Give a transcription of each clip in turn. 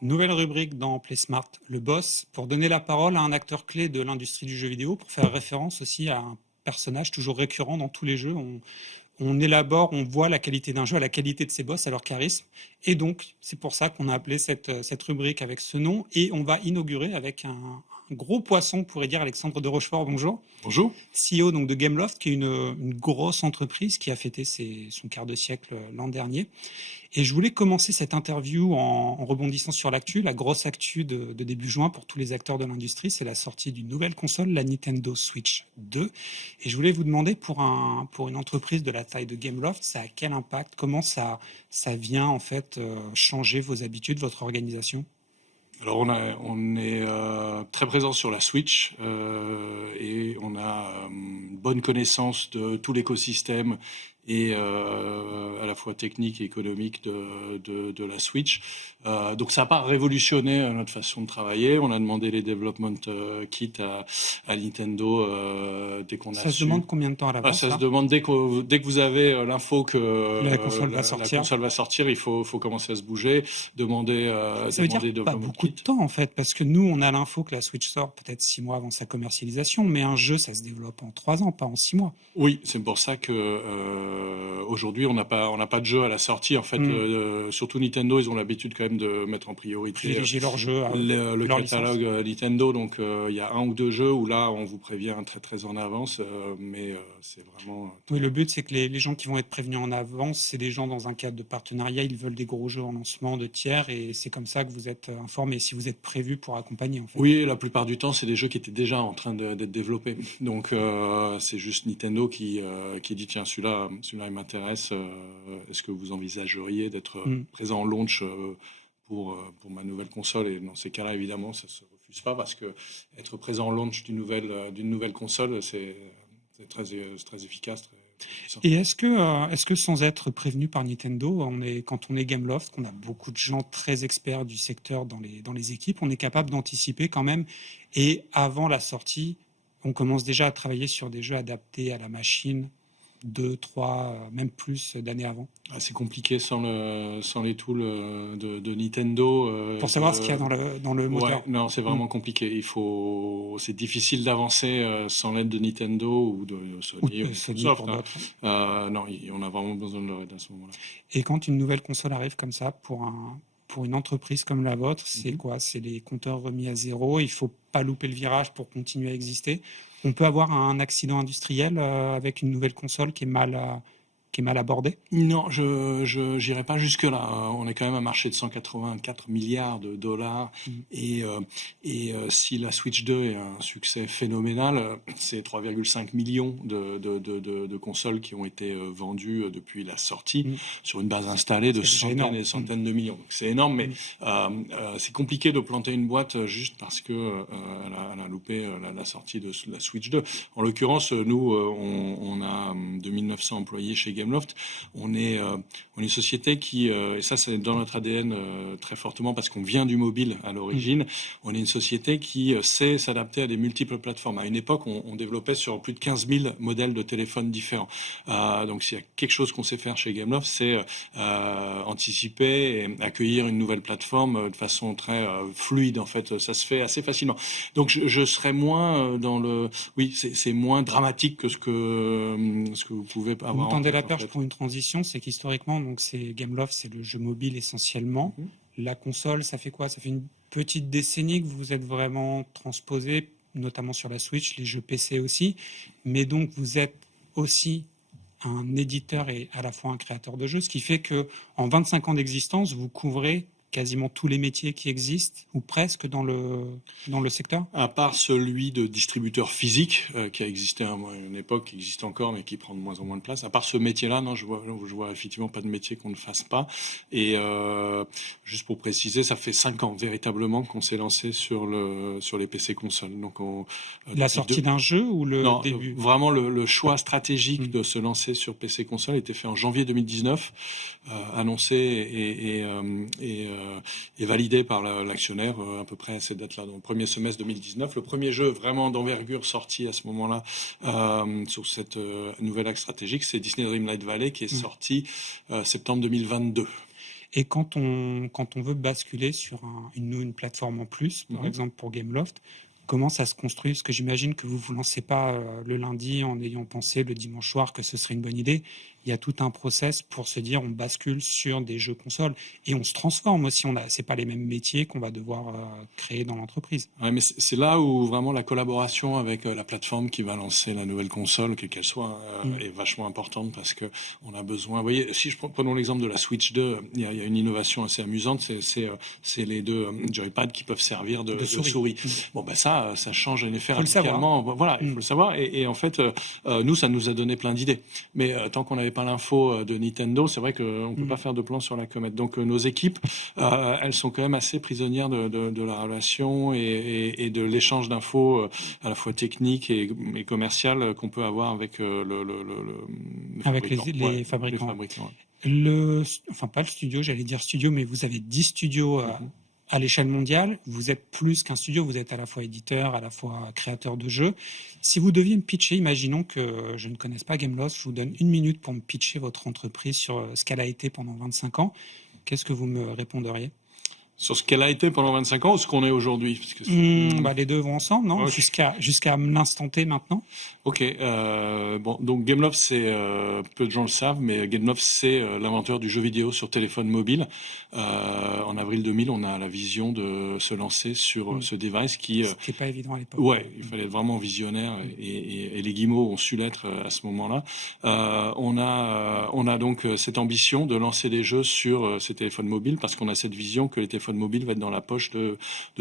Nouvelle rubrique dans PlaySmart, le boss, pour donner la parole à un acteur clé de l'industrie du jeu vidéo, pour faire référence aussi à un personnage toujours récurrent dans tous les jeux. On élabore, on voit la qualité d'un jeu à la qualité de ses boss, à leur charisme. Et donc, c'est pour ça qu'on a appelé cette rubrique avec ce nom. Et on va inaugurer avec un gros poisson, pourrait dire Alexandre de Rochefort. Bonjour. Bonjour. CEO donc de Gameloft, qui est une grosse entreprise qui a fêté son quart de siècle l'an dernier. Et je voulais commencer cette interview en rebondissant sur l'actu. La grosse actu de début juin pour tous les acteurs de l'industrie, c'est la sortie d'une nouvelle console, la Nintendo Switch 2. Et je voulais vous demander, pour une entreprise de la taille de Gameloft, ça a quel impact? Comment ça vient en fait changer vos habitudes, votre organisation? Alors on est très présent sur la Switch et on a une bonne connaissance de tout l'écosystème et à la fois technique et économique de la Switch. Donc ça n'a pas révolutionné notre façon de travailler. On a demandé les development kits à Nintendo dès qu'on a Ça se demande combien de temps à l'avance? Ça se demande dès que vous avez l'info que La console va la sortir. console va sortir, il faut commencer à se bouger, demander Ça veut dire demander pas development beaucoup de kit. temps en fait, parce que nous, on a l'info que la Switch sort peut-être 6 mois avant sa commercialisation, mais un jeu, ça se développe en 3 ans, pas en 6 mois. Oui, c'est pour ça que aujourd'hui on n'a pas de jeu à la sortie. En fait, surtout Nintendo, ils ont l'habitude quand même de mettre en priorité Privilégier leur jeu, le leur catalogue licence. Nintendo. Donc il y a un ou deux jeux où là on vous prévient très très en avance, mais c'est vraiment Oui, le but, c'est que les gens qui vont être prévenus en avance, c'est des gens dans un cadre de partenariat, ils veulent des gros jeux en lancement de tiers, et c'est comme ça que vous êtes informés, si vous êtes prévu pour accompagner en fait. Oui, la plupart du temps, c'est des jeux qui étaient déjà en train d'être développés. Donc, c'est juste Nintendo qui dit, tiens, celui-là, il m'intéresse. Est-ce que vous envisageriez d'être présent en launch pour ma nouvelle console? Et dans ces cas-là, évidemment, ça se refuse pas parce que être présent en launch d'une nouvelle console, c'est très efficace, très puissant. Et est-ce que sans être prévenu par Nintendo, quand on est Gameloft, qu'on a beaucoup de gens très experts du secteur dans les équipes, on est capable d'anticiper quand même, et avant la sortie, on commence déjà à travailler sur des jeux adaptés à la machine 2, 3, même plus d'années avant, C'est compliqué sans les tools de Nintendo. pour savoir ce qu'il y a dans le Ouais, moteur. non, c'est vraiment compliqué. C'est difficile d'avancer sans l'aide de Nintendo ou de Sony ou Ou Sony Microsoft, pour hein. d'autres. Non, on a vraiment besoin de leur aide à ce moment-là. Et quand une nouvelle console arrive comme ça, pour une entreprise comme la vôtre, c'est quoi? C'est les compteurs remis à zéro, il faut pas louper le virage pour continuer à exister. On peut avoir un accident industriel avec une nouvelle console qui est mal abordée. Non, j'irai pas jusque-là. On est quand même un marché de 184 milliards de dollars. Et si la Switch 2 est un succès phénoménal, c'est 3,5 millions de consoles qui ont été vendues depuis la sortie sur une base installée de centaines et centaines de millions. Donc c'est énorme, mais c'est compliqué de planter une boîte juste parce que elle a loupé la sortie de la Switch 2. En l'occurrence, nous, on a 2900 employés chez Gameloft. On est une société qui, et ça c'est dans notre ADN très fortement parce qu'on vient du mobile à l'origine, on est une société qui sait s'adapter à des multiples plateformes. À une époque, on développait sur plus de 15 000 modèles de téléphones différents. Donc s'il y a quelque chose qu'on sait faire chez Gameloft, c'est anticiper et accueillir une nouvelle plateforme de façon très fluide. En fait, ça se fait assez facilement. Donc je serais moins dans le... Oui, c'est moins dramatique que ce que vous pouvez avoir. Vous tendez la perche pour une transition, c'est qu'historiquement, donc c'est Gameloft, c'est le jeu mobile essentiellement. La console, ça fait quoi? Ça fait une petite décennie que vous êtes vraiment transposé, notamment sur la Switch, les jeux PC aussi. Mais donc vous êtes aussi un éditeur et à la fois un créateur de jeux, ce qui fait que en 25 ans d'existence, vous couvrez quasiment tous les métiers qui existent, ou presque, dans le secteur? À part celui de distributeur physique, qui a existé à une époque, qui existe encore, mais qui prend de moins en moins de place. À part ce métier-là, non, je vois effectivement pas de métier qu'on ne fasse pas. Et juste pour préciser, ça fait 5 ans véritablement qu'on s'est lancé sur les PC consoles. Donc la sortie d'un jeu ou le début? Vraiment le choix stratégique de se lancer sur PC console était fait en janvier 2019, annoncé et validé par l'actionnaire à peu près à cette date-là, donc premier semestre 2019. Le premier jeu vraiment d'envergure sorti à ce moment-là sur cette nouvelle axe stratégique, c'est Disney Dreamlight Valley qui est sorti septembre 2022. Et quand on veut basculer sur une plateforme en plus, par exemple pour Gameloft, comment ça se construit? Parce que j'imagine que vous vous lancez pas le lundi en ayant pensé le dimanche soir que ce serait une bonne idée. Il y a tout un process pour se dire on bascule sur des jeux consoles et on se transforme aussi. C'est pas les mêmes métiers qu'on va devoir créer dans l'entreprise. Ouais, mais c'est là où vraiment la collaboration avec la plateforme qui va lancer la nouvelle console, quelle qu'elle soit, est vachement importante parce que on a besoin. Vous voyez, si prenons l'exemple de la Switch 2, il y a une innovation assez amusante, c'est les deux joypads qui peuvent servir de souris. Bon, ben ça change en effet radicalement. Voilà, il faut le savoir. Et en fait, nous, ça nous a donné plein d'idées. Mais tant qu'on n'avait pas l'info de Nintendo, c'est vrai qu'on peut pas faire de plan sur la comète. Donc nos équipes, elles sont quand même assez prisonnières de la relation et de l'échange d'infos à la fois technique et commercial qu'on peut avoir avec avec les fabricants. Enfin, pas le studio, j'allais dire studio, mais vous avez 10 studios à l'échelle mondiale. Vous êtes plus qu'un studio, vous êtes à la fois éditeur, à la fois créateur de jeux. Si vous deviez me pitcher, imaginons que je ne connaisse pas Gameloft, je vous donne 1 minute pour me pitcher votre entreprise sur ce qu'elle a été pendant 25 ans. Qu'est-ce que vous me répondriez? Sur ce qu'elle a été pendant 25 ans ou ce qu'on est aujourd'hui? Les deux vont ensemble, non? Okay. Jusqu'à l'instant T maintenant. Ok. Bon, donc Gameloft, c'est peu de gens le savent, mais Gameloft, c'est l'inventeur du jeu vidéo sur téléphone mobile. En avril 2000, on a la vision de se lancer sur ce device qui. C'était pas évident à l'époque. Ouais, il fallait être vraiment visionnaire et les guillemots ont su l'être à ce moment-là. On a donc cette ambition de lancer des jeux sur ces téléphones mobiles parce qu'on a cette vision que les téléphones mobiles vont être dans la poche de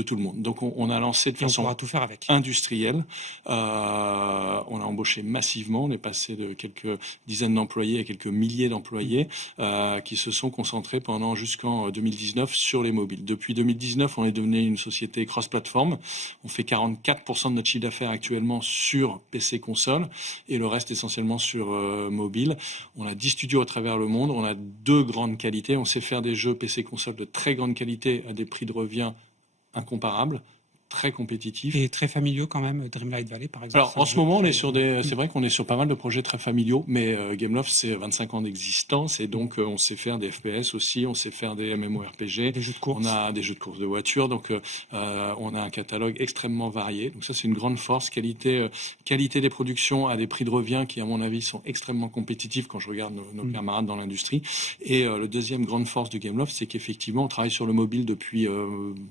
tout le monde. Donc on a lancé de façon tout faire avec. industrielle. On a embauché massivement. On est passé de quelques dizaines d'employés à quelques milliers d'employés qui se sont concentrés jusqu'en 2019 sur les mobiles. Depuis 2019, on est devenu une société cross-platform. On fait 44% de notre chiffre d'affaires actuellement sur PC console et le reste essentiellement sur mobile. On a 10 studios à travers le monde. On a 2 grandes qualités. On sait faire des jeux PC console de très grande qualité à des prix de revient incomparables, très compétitifs. Et très familiaux quand même, Dreamlight Valley par exemple. Alors en ce moment, on est sur c'est vrai qu'on est sur pas mal de projets très familiaux, mais Gameloft, c'est 25 ans d'existence et donc on sait faire des FPS aussi, on sait faire des MMORPG, des jeux de course. On a des jeux de course de voiture, donc on a un catalogue extrêmement varié. Donc ça, c'est une grande force, qualité des productions à des prix de revient qui, à mon avis, sont extrêmement compétitifs quand je regarde nos camarades dans l'industrie. Et le deuxième grande force de Gameloft, c'est qu'effectivement, on travaille sur le mobile depuis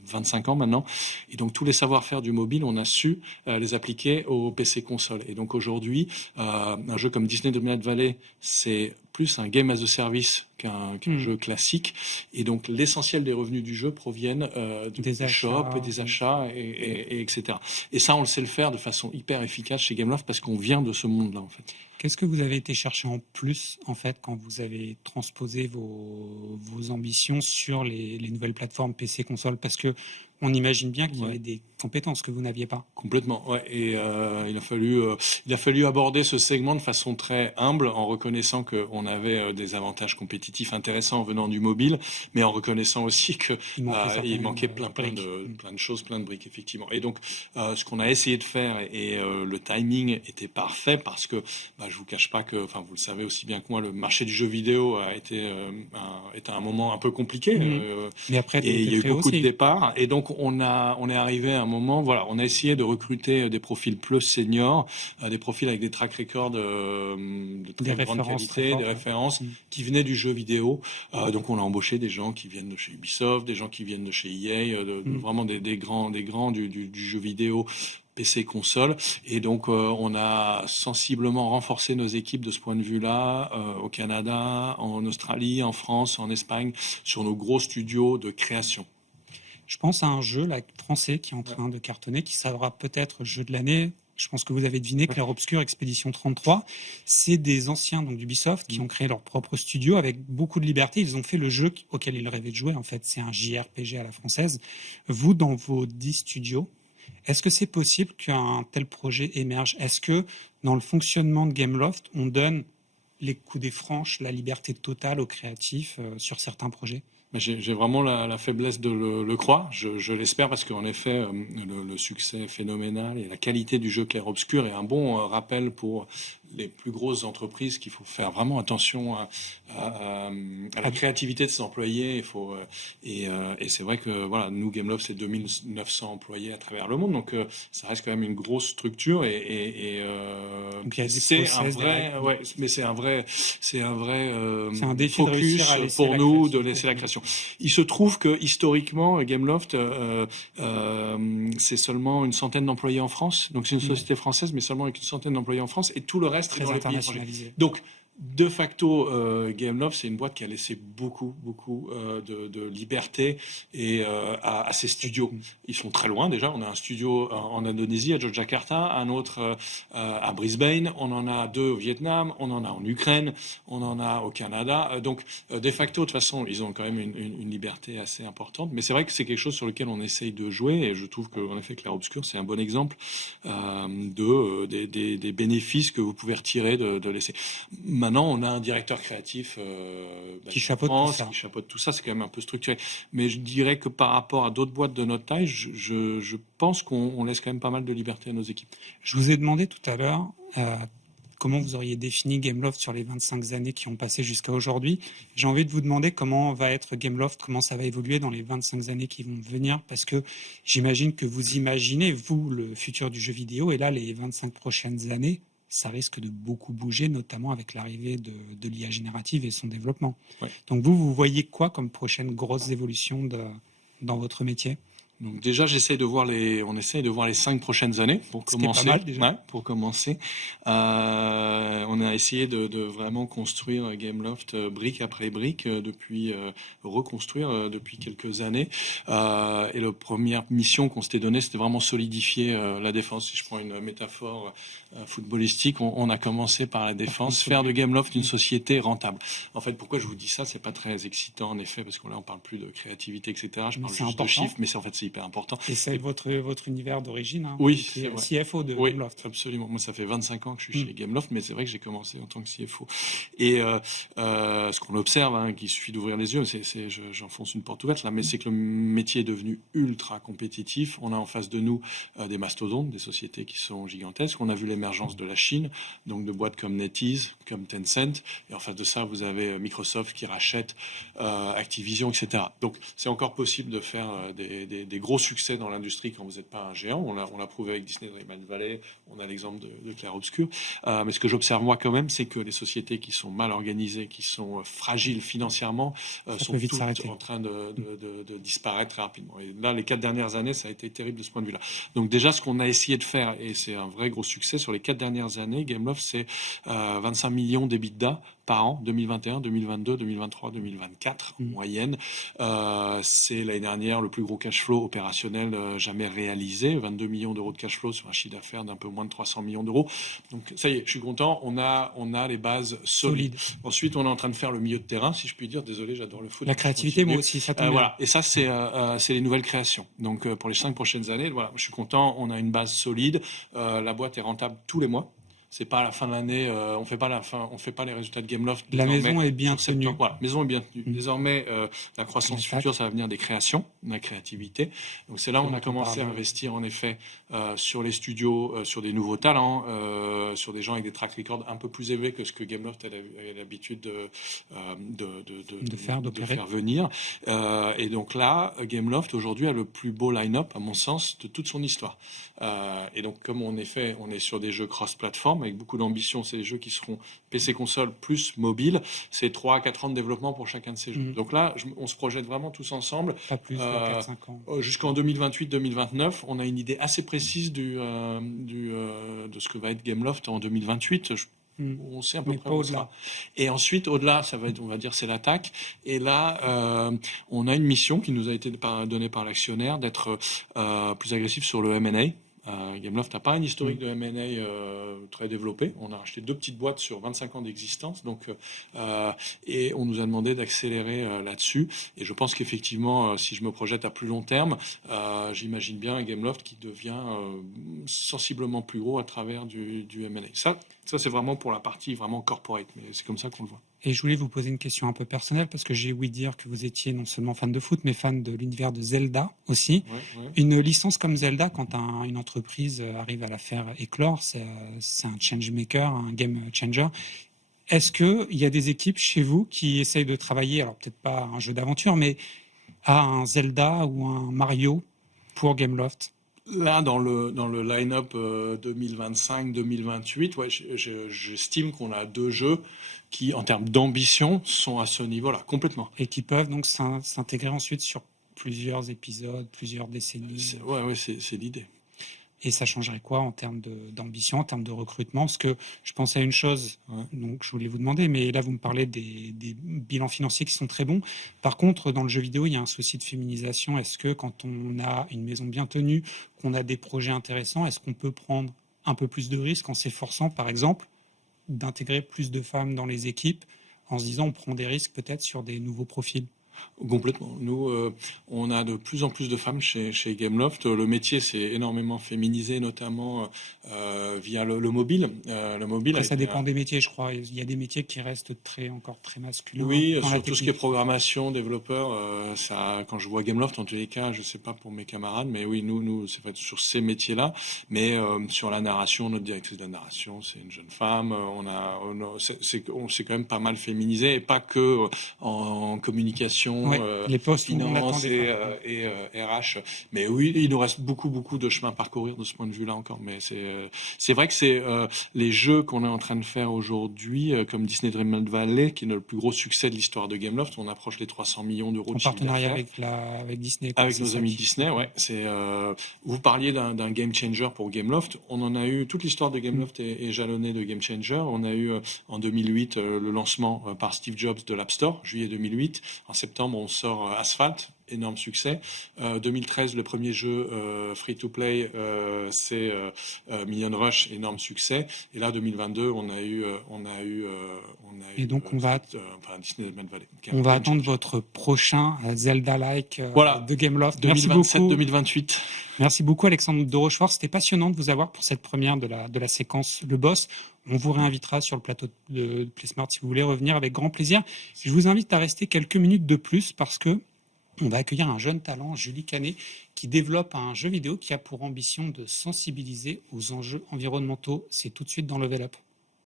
25 ans maintenant, et donc tous les savoir-faire du mobile, on a su les appliquer au PC console. Et donc aujourd'hui, un jeu comme Disney Dreamlight Valley, c'est plus un game as a service qu'un jeu classique. Et donc l'essentiel des revenus du jeu proviennent des shops et des achats, et etc. Et ça, on le sait le faire de façon hyper efficace chez Gameloft parce qu'on vient de ce monde-là, en fait. Qu'est-ce que vous avez été chercher en plus, en fait, quand vous avez transposé vos ambitions sur les nouvelles plateformes PC console? Parce que on imagine bien qu'il y avait des compétences que vous n'aviez pas. Complètement, ouais. Et il a fallu aborder ce segment de façon très humble, en reconnaissant qu'on avait des avantages compétitifs intéressants venant du mobile, mais en reconnaissant aussi que il manquait plein de choses, plein de briques, effectivement. Et donc, ce qu'on a essayé de faire, et le timing était parfait parce que, je vous cache pas que, enfin, vous le savez aussi bien que moi, le marché du jeu vidéo était à un moment un peu compliqué. Mais après, et il y a eu beaucoup de départs. Et donc, on est arrivé à un moment, voilà, on a essayé de recruter des profils plus seniors, des profils avec des track records de très grande qualité, des références qui venaient du jeu vidéo. Donc, on a embauché des gens qui viennent de chez Ubisoft, des gens qui viennent de chez EA, vraiment des grands du jeu vidéo PC console. Et donc, on a sensiblement renforcé nos équipes de ce point de vue-là, au Canada, en Australie, en France, en Espagne, sur nos gros studios de création. Je pense à un jeu là, français qui est en train de cartonner, qui sera peut-être jeu de l'année. Je pense que vous avez deviné, Clair Obscur, Expédition 33. C'est des anciens d'Ubisoft qui ont créé leur propre studio avec beaucoup de liberté. Ils ont fait le jeu auquel ils rêvaient de jouer. En fait, c'est un JRPG à la française. Vous, dans vos 10 studios, est-ce que c'est possible qu'un tel projet émerge? Est-ce que dans le fonctionnement de Gameloft, on donne les coups des franches, la liberté totale aux créatifs sur certains projets? J'ai vraiment la faiblesse de le croire. Je l'espère parce qu'en effet, le succès est phénoménal et la qualité du jeu clair-obscur est un bon rappel pour les plus grosses entreprises qu'il faut faire vraiment attention à la créativité de ses employés. Et c'est vrai que voilà, nous, Gameloft, c'est 2900 employés à travers le monde, donc ça reste quand même une grosse structure Donc il y a des c'est un process, des vrai, règles. ouais, mais c'est un vrai C'est un défi de focus réussir à laisser pour la nous de créativité. laisser la création. Il se trouve que historiquement, Gameloft, c'est seulement une centaine d'employés en France. Donc c'est une société française, mais seulement avec une centaine d'employés en France, et tout le reste est Très dans les pays étrangers. internationalisé. Donc de facto, Gameloft, c'est une boîte qui a laissé beaucoup de liberté à ses studios. Ils sont très loin déjà. On a un studio en Indonésie, à Yogyakarta, un autre à Brisbane. On en a 2 au Vietnam. On en a en Ukraine. On en a au Canada. Donc, de facto, de toute façon, ils ont quand même une liberté assez importante. Mais c'est vrai que c'est quelque chose sur lequel on essaye de jouer. Et je trouve qu'en effet, Clair Obscur, c'est un bon exemple des bénéfices que vous pouvez retirer de laisser. Maintenant, on a un directeur créatif Qui chapeaute tout ça. qui chapeaute tout ça. C'est quand même un peu structuré. Mais je dirais que par rapport à d'autres boîtes de notre taille, je pense qu'on laisse quand même pas mal de liberté à nos équipes. Je vous ai demandé tout à l'heure comment vous auriez défini Gameloft sur les 25 années qui ont passé jusqu'à aujourd'hui. J'ai envie de vous demander comment va être Gameloft, comment ça va évoluer dans les 25 années qui vont venir, parce que j'imagine que vous imaginez, vous, le futur du jeu vidéo, et là, les 25 prochaines années, ça risque de beaucoup bouger, notamment avec l'arrivée de l'IA générative et son développement. Ouais. Donc vous voyez quoi comme prochaine grosse évolution dans votre métier ? Donc déjà, on essaie de voir les 5 prochaines années pour commencer. Pas mal, déjà. Ouais, pour commencer. On a essayé de vraiment construire Gameloft brique après brique reconstruire depuis quelques années. Et la première mission qu'on s'était donnée, c'était vraiment solidifier la défense. Si je prends une métaphore footballistique, on a commencé par la défense, faire de Gameloft une société rentable. En fait, pourquoi je vous dis ça, c'est pas très excitant en effet, parce que là on parle plus de créativité, etc. Je parle juste de chiffres, mais c'est hyper important. Et c'est votre univers d'origine, hein, oui, qui est CFO de Gameloft. Absolument. Moi, ça fait 25 ans que je suis chez Gameloft, mais c'est vrai que j'ai commencé en tant que CFO. Et ce qu'on observe, qu'il suffit d'ouvrir les yeux, j'enfonce une porte ouverte là, mais c'est que le métier est devenu ultra compétitif. On a en face de nous des mastodontes, des sociétés qui sont gigantesques. On a vu l'émergence de la Chine, donc de boîtes comme NetEase, comme Tencent. Et en face de ça, vous avez Microsoft qui rachète Activision, etc. Donc, c'est encore possible de faire des gros succès dans l'industrie quand vous n'êtes pas un géant. On l'a prouvé avec Disney Dreamlight Valley, on a l'exemple de Clair Obscur. Mais ce que j'observe moi quand même, c'est que les sociétés qui sont mal organisées, qui sont fragiles financièrement, sont toutes en train de disparaître très rapidement. Et là, les 4 dernières années, ça a été terrible de ce point de vue-là. Donc déjà, ce qu'on a essayé de faire, et c'est un vrai gros succès, sur les 4 dernières années, Gameloft, c'est 25 millions d'EBITDA par an, 2021, 2022, 2023, 2024 en moyenne. C'est l'année dernière le plus gros cash flow opérationnel jamais réalisé, 22 millions d'euros de cash flow sur un chiffre d'affaires d'un peu moins de 300 millions d'euros. Donc ça y est, je suis content, on a les bases solides. Ensuite, on est en train de faire le milieu de terrain, si je puis dire. Désolé, j'adore le foot. La créativité, moi aussi, ça tombe bien. Voilà. Et ça, c'est les nouvelles créations. Donc pour les 5 prochaines années, voilà, je suis content, on a une base solide. La boîte est rentable tous les mois. C'est pas à la fin de l'année, on fait pas les résultats de Gameloft. La maison est bien tenue. Voilà, maison est bien tenue. Désormais, la croissance future, ça va venir des créations, de la créativité. Donc c'est là où on a commencé à investir en effet sur les studios, sur des nouveaux talents, sur des gens avec des track records un peu plus élevés que ce que Gameloft a l'habitude de faire venir. Et donc là, Gameloft aujourd'hui a le plus beau line-up, à mon sens, de toute son histoire. Et donc comme on est sur des jeux cross-platform avec beaucoup d'ambition, c'est des jeux qui seront PC console plus mobile, c'est 3 à 4 ans de développement pour chacun de ces jeux. Donc là, on se projette vraiment tous ensemble. Pas plus de 4-5 ans. Jusqu'en 2028-2029, on a une idée assez précise de ce que va être Gameloft en 2028. On sait à peu près où au-delà. Et ensuite, au-delà, ça va être, on va dire, c'est l'attaque. Et là, on a une mission qui nous a été donnée par l'actionnaire d'être plus agressif sur le M&A. Gameloft n'a pas un historique de M&A très développé. On a acheté 2 petites boîtes sur 25 ans d'existence, et on nous a demandé d'accélérer là-dessus. Et je pense qu'effectivement, si je me projette à plus long terme, j'imagine bien un Gameloft qui devient sensiblement plus gros à travers du M&A. Ça, Ça, c'est vraiment pour la partie vraiment corporate, mais c'est comme ça qu'on le voit. Et je voulais vous poser une question un peu personnelle, parce que j'ai ouï dire que vous étiez non seulement fan de foot, mais fan de l'univers de Zelda aussi. Ouais, ouais. Une licence comme Zelda, quand une entreprise arrive à la faire éclore, c'est un change maker, un game changer. Est-ce qu'il y a des équipes chez vous qui essayent de travailler, alors peut-être pas un jeu d'aventure, mais à un Zelda ou un Mario pour Gameloft? Là, dans le line-up 2025-2028, ouais, j'estime qu'on a 2 jeux qui, en termes d'ambition, sont à ce niveau-là, complètement. Et qui peuvent donc s'intégrer ensuite sur plusieurs épisodes, plusieurs décennies. Ouais, c'est l'idée. Et ça changerait quoi en termes d'ambition, en termes de recrutement? Parce que je pensais à une chose, donc je voulais vous demander, mais là vous me parlez des bilans financiers qui sont très bons. Par contre, dans le jeu vidéo, il y a un souci de féminisation. Est-ce que quand on a une maison bien tenue, qu'on a des projets intéressants, est-ce qu'on peut prendre un peu plus de risques en s'efforçant, par exemple, d'intégrer plus de femmes dans les équipes, en se disant on prend des risques peut-être sur des nouveaux profils? Complètement. Nous, on a de plus en plus de femmes chez Gameloft. Le métier s'est énormément féminisé, notamment via le mobile. Le mobile Après, ça été dépend des métiers, je crois. Il y a des métiers qui restent encore très masculins Oui, dans la sur tout ce qui est technique. programmation, développeur, ça, quand je vois Gameloft, en tous les cas, je sais pas pour mes camarades, mais oui, nous, c'est fait sur ces métiers-là. Mais sur la narration, notre directrice de la narration, c'est une jeune femme. C'est quand même pas mal féminisé, et pas que en communication, Ouais, les postes où on attend finance des femmes. et RH. Mais oui, il nous reste beaucoup de chemin à parcourir de ce point de vue-là encore. Mais c'est vrai que c'est les jeux qu'on est en train de faire aujourd'hui, comme Disney Dreamlight Valley, qui est le plus gros succès de l'histoire de Gameloft. On approche les 300 millions d'euros En de chiffre partenariat d'affaires. avec Disney, quoi, Avec c'est nos ça amis qui... Disney, ouais. Vous parliez d'un game changer pour Gameloft. On en a eu, toute l'histoire de Gameloft est jalonnée de game changer. On a eu en 2008 le lancement par Steve Jobs de l'App Store, juillet 2008. En septembre, on sort Asphalt, énorme succès. 2013, le premier jeu free-to-play, c'est Million Rush, énorme succès. Et là, 2022, on a eu Et donc, Disney Dreamlight Valley. on va attendre votre prochain Zelda-like Voilà, de Gameloft. Merci 2027-2028. Merci beaucoup, Alexandre de Rochefort. C'était passionnant de vous avoir pour cette première de la séquence Le Boss. On vous réinvitera sur le plateau de PlaySmart si vous voulez revenir avec grand plaisir. Je vous invite à rester quelques minutes de plus parce que on va accueillir un jeune talent, Julie Canet, qui développe un jeu vidéo qui a pour ambition de sensibiliser aux enjeux environnementaux. C'est tout de suite dans Level Up.